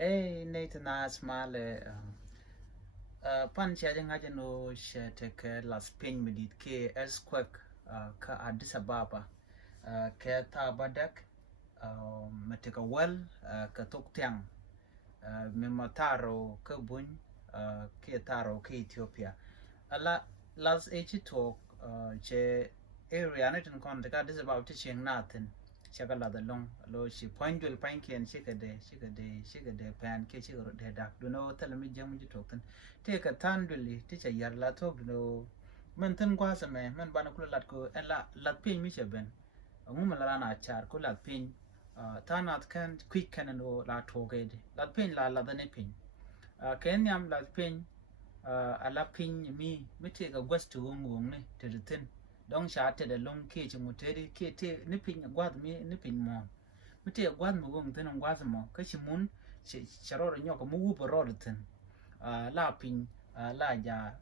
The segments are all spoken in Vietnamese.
Nathan Asmale pan chia jangaja no she take la Spain medit ke earthquake ka Addis Ababa ke ta badak mateka well ka toktiang memataro ka bun ke taro ke Ethiopia ala las talk che area net in con the Addis Ababa teaching nothing shagala the long lo she point will pine can shigade pan ke shigaro de dak do no tell me jam ji token take a tanduli teacher yar la talk no men tan kwasa me men bana kula lat ko ela lat pin mi cheben ngum la na char ko lat pin tanat kan quick can no la toged lat pin la the ne pin ken yam lat pin ala pin mi take a west to wong ne te tin dong sha te de long ke chu te ke te ni pin gwad mi ni pin mo mi te gwad mo gong tin gwad mo ka chi mun charo nyo ko mu bu ro tin la pin la ja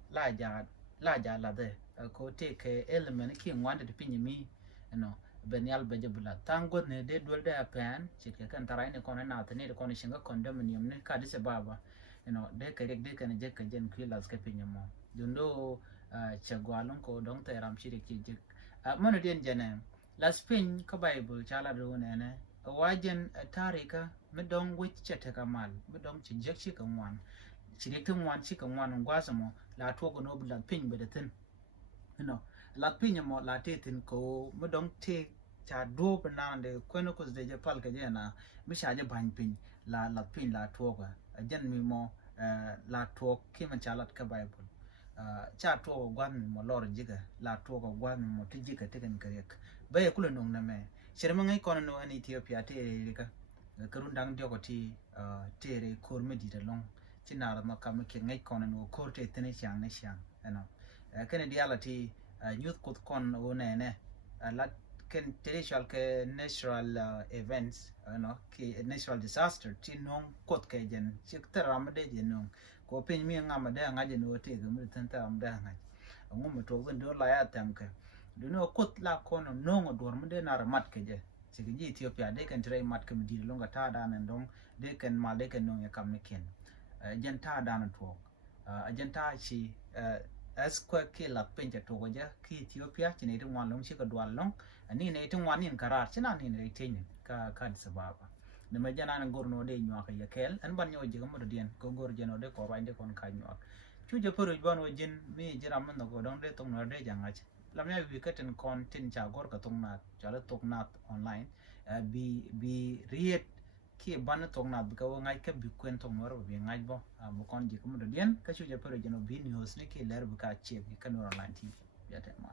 la de ko te ke element ki ngwande de pin mi no benyal bejabula tango ne de dol de pan chi ke kan tarai ne kono na ne ko ne shinga condominium ne ka dise baba de ke de kan je ka jen kwilas ke pin mo dundo chagwalon ko dong te ram shiri ki jik mono den jene la Spain ka bible chala do ne wajen tarika mi dong wich chete kamal mi dong chi jek chi kan wan chi de kan wan chi kan wan ngwasamo la to go no bla pin be de tin la pin mo la te tin ko mi dong te cha do banande ko no ko de je pal ka jena mi sha je ban pin la pin la to ga jen mi mo la to ki man chalat ka bible cha to gwan mo lor jiga la to go gwan mo tijika tegen karek baye kula nong na me shirma ngai kono no an Ethiopia te ka karun dang dio ko ti tere kor me di long chinar no kam ke ngai kono no kor te tene chang ne chang ken diality youth kut kon o ne la ken traditional ke natural events ke natural disaster ti non kot ke jen chik teramade jen ko pin mi ngama de ngaje no te ga mi tanta am da ngaj ngum to gun do la ya tanka do no kot la kono no dor mu de nar mat ke je sigi ji Ethiopia de kan tray mat ke mi di longa ta da nan dong de kan ma de kan no ya kam ne ken jen ta da nan to jen ta chi as kwa ke la penja to ga ki Ethiopia chi ne de wan long chi ka dwal long ani ne tung wan in karar chi na ni ne tin ka sababa ne ma jana ngor no de nyo ka yakel an ban nyo jiga mo dien ko gor jeno de ko bande kon ka nyo chu je poro ban o jin mi jira man no go dong de tong no de janga lam ya wi ka ten kon tin cha gor ka tong na cha le tok na online bi riet ki ban tong na ka ngai ka bi kwen tong no bi ngai bo mo kon jiga mo dien ka chu je poro jeno bi news ne ki ler bu ka che ka no online tv ya te ma